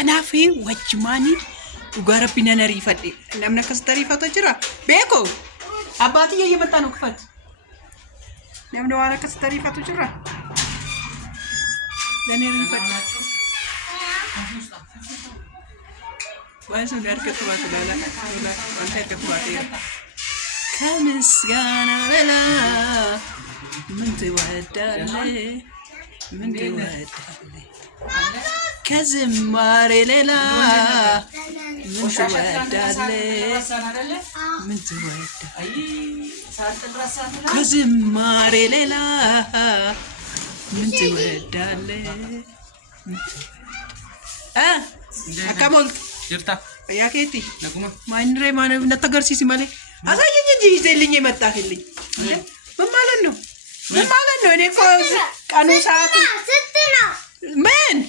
Kanaafi wajjimani dhugaa rabbi nan ariifadhe. Namni akkasitti ariifatu jira. Beeko abbaatii eeyyamatti anu kufatu. Namni waan akkasitti ariifatu jira. Nan ariifadhe. Waan sun harkatti baatu laala. Wanta harkatti baatee. Kamsgaana lala. Minti wadalle. Minti wadalle. كزماري ليلا من تودالي من تودالي كزماري ليلا من تودالي أكمل جرتا يا كيتي نكما ما نري ما نتقر سيسي مالي أصلا يجي زلني متاخلي ما مالنو ما مالنو نيكو كانوا ساعتين من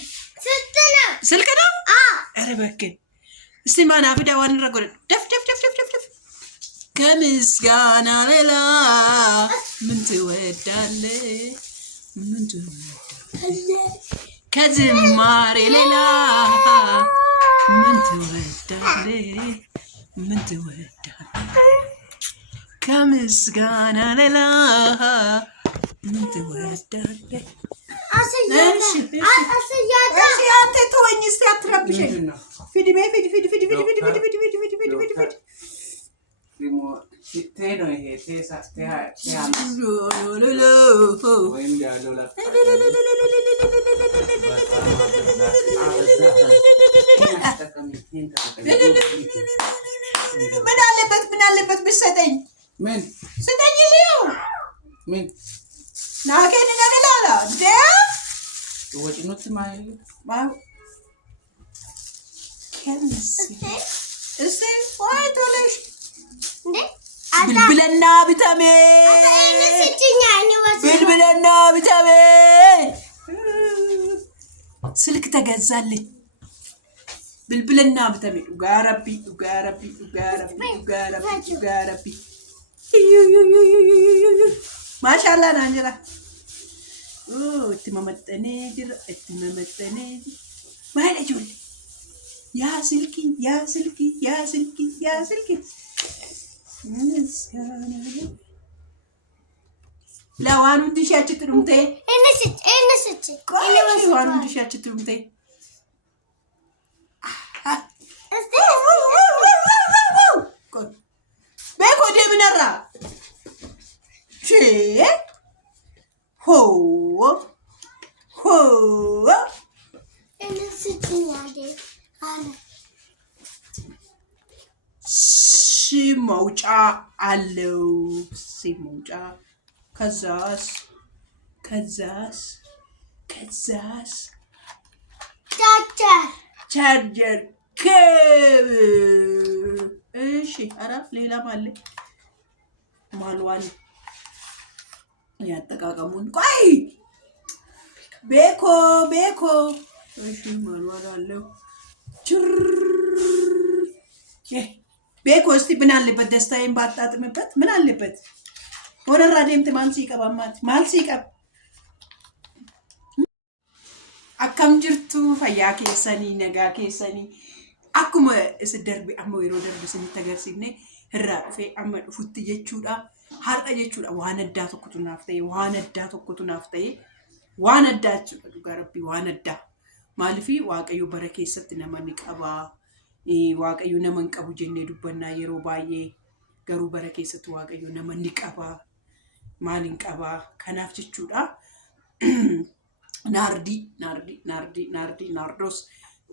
سلكنا أربكين استمعنا في دوان الرجل دف دف دف دف دف دف كمسجانا ليلا من تودالي من تودالي كزماري ليلا من تودالي من تودالي كمسجانا ليلا من تودالي أنت تويني استياتربشي فيدي مي فيدي فيدي فيدي فيدي فيدي فيدي فيدي فيدي فيدي فيدي فيدي primo teno e tesa te من علبت بالستين من ستين اليوم من لكن أنا لا ده وجنوت ما كم استي وايد ولاش بلبلنا بتامي بلبلنا بتامي سلك تجزالي بلبلنا بتامي وجاربي وجاربي وجاربي وجاربي وجاربي ما شاء الله نانجرا اتممتني جرا اتممتني ما هي الأجول يا سلكي يا سلكي يا سلكي يا سلكي لا وانو انتي شاتش ترمتي انا ست كويس وانو انتي شاتش ترمتي بيكو دي من الرا شي هو انا ست نادي انا سي موجع علو سي موجع كزاس تشارجر كيبل ايشي انا ليلى مالي مالوان يا تقاقمون كوي بيكو ايشي مالوان علو بيكو استي بنالبت دستاين باطاطمبت من አለበት ወረራ ደምት ማንሲቀ ባማት ማልሲቀ akkam jirtu fayyaa keessanii nagaa keessanii akkuma is darbi amma yeroo darbi isinitti agarsiifne irraa dhufee amma dhufutti jechuudha har'a jechuudha waan addaa tokkotu naaf ta'e waan addaa jechuudha dhugaa rabbii waan addaa maalifi waaqayyo bara keessatti nama ni qabaa waaqayyo nama hin qabu jennee dubbannaa yeroo baay'ee garuu bara keessatti waaqayyo nama ni qabaa maal hin qabaa kanaaf jechuudha naardos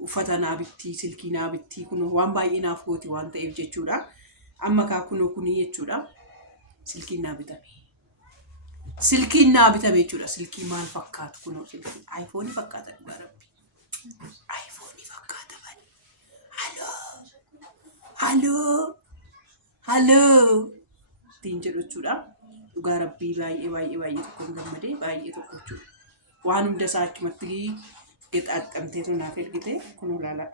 uffata naabitti silkii naabitti kun waan baay'ee naaf gooti waan ta'eef jechuudha amma kaa kunoo kuni jechuudha silkiin naabitame jechuudha silkii maal fakkaatu kunoo silkii iPhone fakkaata dhugaa rabbi iPhone fakkaata bani hallo tiin jedhu jechuudha dhugaa rabbii baay'ee tokko gammadee baay'ee tokko jechuudha waan hunda isaa achumatti gixaaxamteetu naaf ergite kun olaala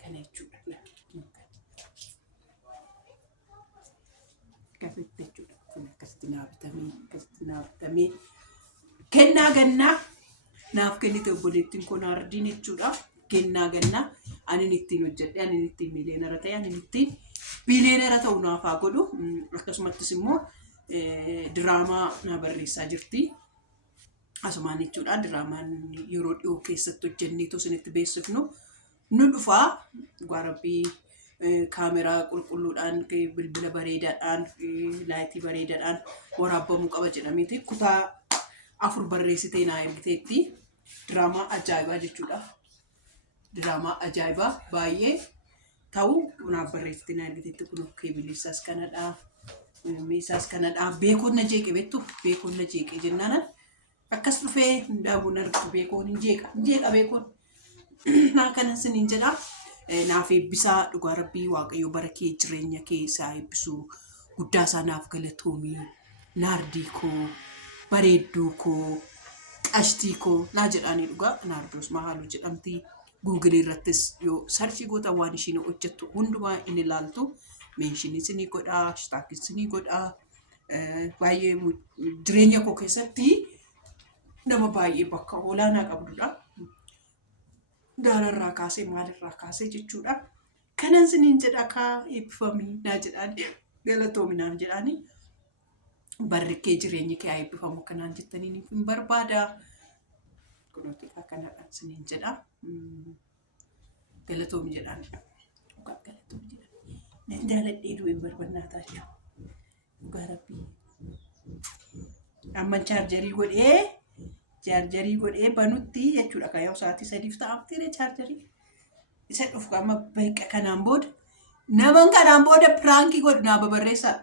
kana jechuudha bitamee kennaa gannaa naaf kennite obboleettiin koo naardiin jechuudha. Kennaa gannaa ani ittiin hojjedhe, ani ittiin miiliyeenara ta'e, ani ittiin biiliyeenara ta'u naaf haa godhu. Akkasumattis immoo diraamaa na barreessaa jirti. Asumaan jechuudha diraamaan yeroo dhiyoo keessatti hojjennee isinitti beeksifnu nu dhufaa. Dhugaa Rabbii kaameraa qulqulluudhaan bilbila bareedaadhaan laayitii bareedaadhaan waraabamuu qaba jedhameeti kutaa 4 barreessitee naa ergiteetti. Diraamaa ajaa'ibaa jechuudha. Diraamaa ajaa'ibaa baay'ee ta'u naaf barreessitee naa ergiteetti. Kun keebilisaas kanadha, meesaas kanadha. Beekonna jeeqe beektu beekonna jeeqe jennaan akkas dhufee daabuun argatu beekoon hin jeeqa beekoon naa kanan siniin jedha. Naaf eebbisaa dhugaa Rabbii Waaqayyo bara kee jireenya kee isaa eebbisuu guddaa isaa naaf galatoomii naardii koo bareedduu koo qashtii koo naa jedhaanii dhugaa naardoos mahaaluu jedhamti. Google irrattis yoo sarchii goota waan ishiin hojjettu hundumaa inni ilaaltu meeshinii isinii godhaa, hashtaagii isinii godhaa. Baay'ee jireenya koo keessatti nama baay'ee bakka olaanaa qabdudha. Daararraa kaasee maalirraa kaasee jechuudha. Kanan siniin jedha kaa eebbifamii naa jedhaanii galatoominaan jedhaanii barri kee jireenyi kee haa eebbifamu kanaan jettanii hin barbaada. Kunuuti kanadhaan siniin jedha. Galatoomi jedhaan. Dhugaa galatoomi jedhaan. Nan jaaladhee du'een barbannaataa jiru. Dhugaa Rabbii. Amma chaarjarii godhee banutti jechuudha. Kan yoo sa'aatii 3 ta'amtire chaarjarii. Isa dhufu amma beeqa kanaan booda naman kanaan booda piraankii godhu naa babarreessaa.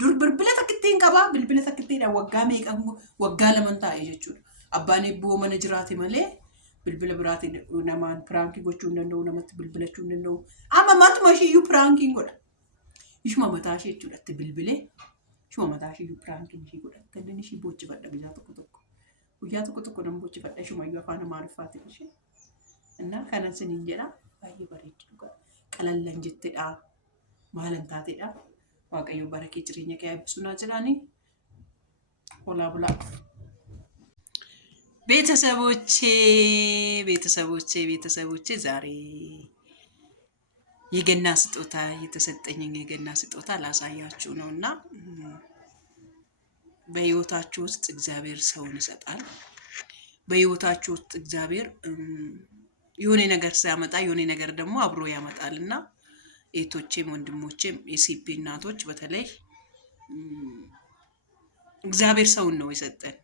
Dur bilbila takkittiin qabaa. Bilbila takkittiidhaan waggaa meeqa waggaa 2 taa'e jechuudha. Abbaan eebboo mana jiraate malee bilbila biraatiin namaan piraankii gochuu hin danda'u, namatti bilbilachuu hin danda'u. Amma matuma ishiiyyuu piraankiin godha. Ishuma mataa ishee jechuudha itti bilbilee. Ishuma mataa ishiiyyuu piraankiin ishii godha. Kanneen ishii bochifadha guyyaa tokko. Guyyaa tokko nama bochifadha ishumayyuu afaan Amaariffaatiin ishee. Innaa kanan siniin jedha baay'ee bareedu. Qalallan jettedha. Maalan taateedha. Waaqayyo bara kee jireenya kee eebbisu naa jedhaanii. Olaa bulaa. ቤተሰቦቼ ዛሬ የገና ስጦታ የተሰጠኝን የገና ስጦታ ላሳያችሁ ነው እና በህይወታችሁ ውስጥ እግዚአብሔር ሰውን ይሰጣል። በህይወታችሁ ውስጥ እግዚአብሔር የሆነ ነገር ሲያመጣ የሆነ ነገር ደግሞ አብሮ ያመጣልና እህቶቼም ወንድሞቼም የሲፒ እናቶች በተለይ እግዚአብሔር ሰውን ነው የሰጠን።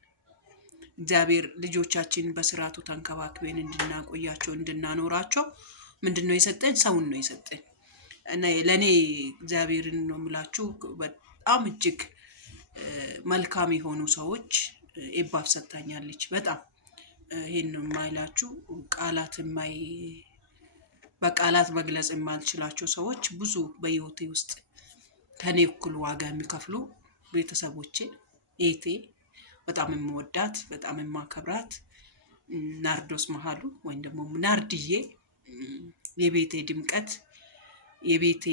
እግዚአብሔር ልጆቻችን በስርዓቱ ተንከባክበን እንድናቆያቸው እንድናኖራቸው ምንድነው የሰጠን? ሰውን ነው የሰጠን። እና ለኔ እግዚአብሔርን ነው የምላችሁ በጣም እጅግ መልካም የሆኑ ሰዎች ኤባፍ ሰጣኛለች። በጣም ይሄን ነው የማይላችሁ በቃላት መግለጽ የማልችላቸው ሰዎች ብዙ በህይወቴ ውስጥ ከኔ እኩል ዋጋ የሚከፍሉ ቤተሰቦቼ ኤቴ በጣም የምወዳት በጣም የማከብራት ናርዶስ መሃሉ ወይም ደግሞ ናርድዬ የቤቴ ድምቀት የቤቴ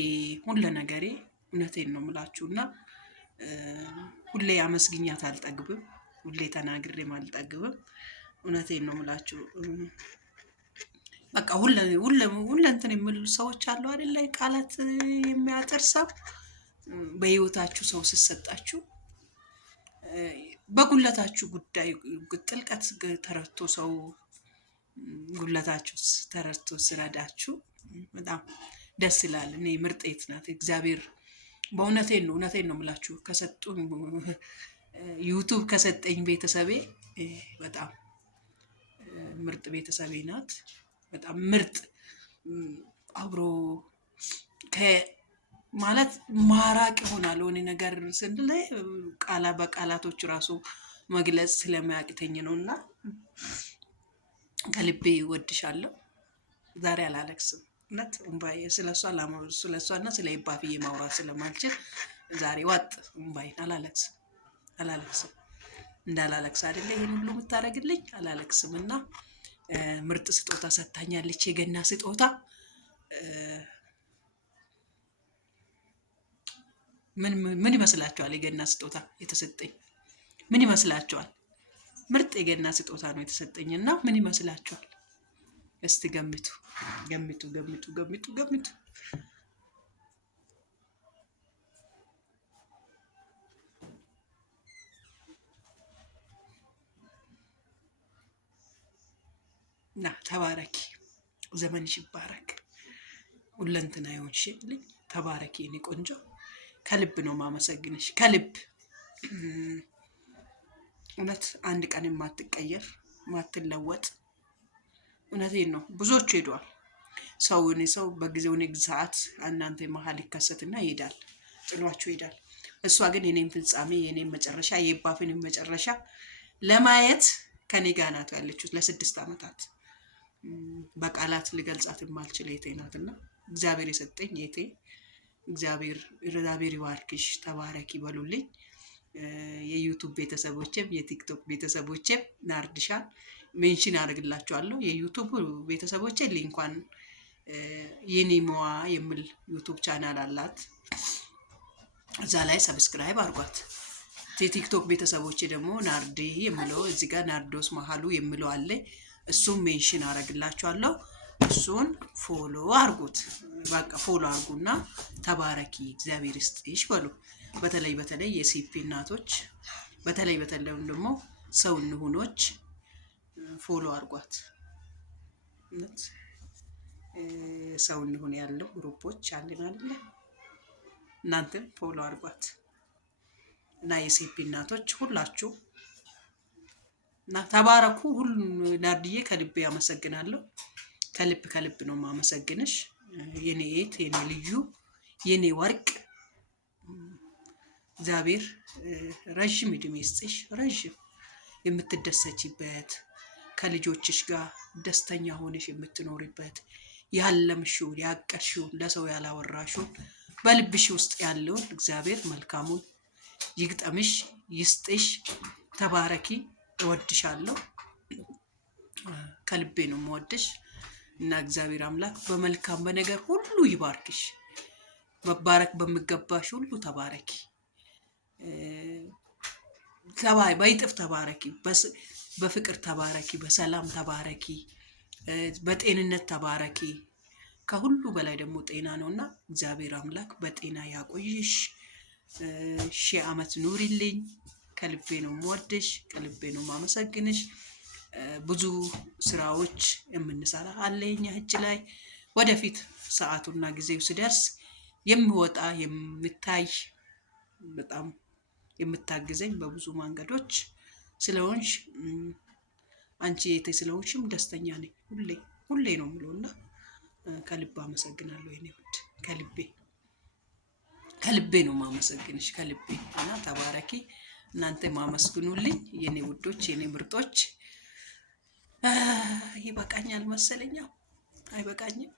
ሁሉ ነገሬ እውነቴን ነው የምላችሁና ሁሌ አመስግኛት አልጠግብም፣ ሁሌ ተናግሬም አልጠግብም። እውነቴን ነው የምላችሁ። በቃ ሁሉ እንትን የሚሉ ሰዎች አሉ አይደል? ቃላት የሚያጥር ሰው በህይወታችሁ ሰው ሲሰጣችሁ በጉለታችሁ ጉዳይ ጥልቀት ተረድቶ ሰው ጉለታችሁ ተረድቶ ሲረዳችሁ በጣም ደስ ይላል። እኔ ምርጤት ናት እግዚአብሔር በእውነቴን ነው የምላችሁ። ከሰጡኝ ዩቱብ ከሰጠኝ ቤተሰቤ በጣም ምርጥ ቤተሰቤ ናት። በጣም ምርጥ አብሮ ማለት ማራቅ ይሆናል ሆነ ነገር ስንል በቃላቶች ራሱ መግለጽ ስለማያቅተኝ ነውና ከልቤ ወድሻለሁ። ዛሬ አላለቅስም። እውነት እምባዬ ስለሷና ስለ ኢባፍዬ ማውራት ስለማልችል ዛሬ ዋጥ እምባዬን አላለቅስም። እንዳላለቅስ አይደለ ይሄን ሁሉ የምታደርግልኝ አላለቅስም። እና ምርጥ ስጦታ ሰጥታኛለች፣ የገና ስጦታ ምን ይመስላችኋል? የገና ስጦታ የተሰጠኝ ምን ይመስላችኋል? ምርጥ የገና ስጦታ ነው የተሰጠኝና ምን ይመስላችኋል? እስቲ ገምቱ ገምቱ ገምቱ ገምቱ ገምቱ። እና ተባረኪ፣ ዘመንሽ ይባረክ፣ ሁለንትና ይሆንሽልኝ። ተባረኪ የኔ ቆንጆ፣ ከልብ ነው ማመሰግንሽ፣ ከልብ እውነት አንድ ቀን የማትቀየር ማትለወጥ። እውነቴን ነው። ብዙዎቹ ሄደዋል። ሰው በጊዜው ሰዓት እናንተ መሀል ይከሰትና ይሄዳል፣ ጥሏችሁ ይሄዳል። እሷ ግን የኔም ፍጻሜ የኔም መጨረሻ የባፍንም መጨረሻ ለማየት ከኔ ጋር ናት ያለችው ለ6 ዓመታት። በቃላት ልገልጻት የማልችል የቴ ናትና እግዚአብሔር የሰጠኝ የቴ እግዚአብሔር ይባርክሽ፣ ተባረኪ በሉልኝ። የዩቱብ ቤተሰቦችም የቲክቶክ ቤተሰቦችም ናርድሻን ሜንሽን አደርግላችኋለሁ። የዩቱብ ቤተሰቦቼ ሊንኳን የኔሞዋ የሚል ዩቱብ ቻናል አላት፣ እዛ ላይ ሰብስክራይብ አድርጓት። የቲክቶክ ቤተሰቦቼ ደግሞ ናርዲ የሚለው እዚህ ጋር ናርዶስ መሀሉ የሚለው አለ፣ እሱም ሜንሽን አደርግላችኋለሁ። እሱን ፎሎ አድርጉት። በቃ ፎሎ አድርጉና ተባረኪ እግዚአብሔር ይስጥሽ በሉ። በተለይ የሲፒ እናቶች በተለይ ደግሞ ሰው እንሁኖች ፎሎ አድርጓት። ሰው እንሁን ያለው ግሩፖች አለን አይደለ? እናንተም ፎሎ አድርጓት እና የሲፒ እናቶች ሁላችሁ እና ተባረኩ። ሁሉ ናርዲዬ ከልቤ ያመሰግናለሁ። ከልብ ነው ማመሰግንሽ የኔ እህት፣ የኔ ልዩ፣ የኔ ወርቅ። እግዚአብሔር ረዥም እድሜ ይስጥሽ፣ ረዥም የምትደሰችበት ከልጆችሽ ጋር ደስተኛ ሆነሽ የምትኖሪበት ያለምሽውን ያቀድሽውን ለሰው ያላወራሽውን በልብሽ ውስጥ ያለውን እግዚአብሔር መልካሙን ይግጠምሽ፣ ይስጥሽ። ተባረኪ። እወድሻለሁ። ከልቤ ነው የምወድሽ እና እግዚአብሔር አምላክ በመልካም በነገር ሁሉ ይባርክሽ። መባረክ በሚገባሽ ሁሉ ተባረኪ። በይጥፍ ተባረኪ፣ በፍቅር ተባረኪ፣ በሰላም ተባረኪ፣ በጤንነት ተባረኪ። ከሁሉ በላይ ደግሞ ጤና ነውና እግዚአብሔር አምላክ በጤና ያቆይሽ። 1000 ዓመት ኑሪልኝ። ከልቤ ነው የምወድሽ፣ ከልቤ ነው የማመሰግንሽ። ብዙ ስራዎች የምንሰራ አለ የኛ እጅ ላይ። ወደፊት ሰዓቱና ጊዜው ሲደርስ የሚወጣ የሚታይ በጣም የምታግዘኝ በብዙ መንገዶች ስለሆንሽ አንቺ የቴ ስለሆንሽም ደስተኛ ነኝ። ሁሌ ነው የምለውና ከልብ አመሰግናለሁ የኔ ውድ። ከልቤ ነው ማመሰግንሽ፣ ከልቤ እና ተባረኪ። እናንተ ማመስግኑልኝ የኔ ውዶች፣ የኔ ምርጦች። ይበቃኛል መሰለኛው፣ አይበቃኝም።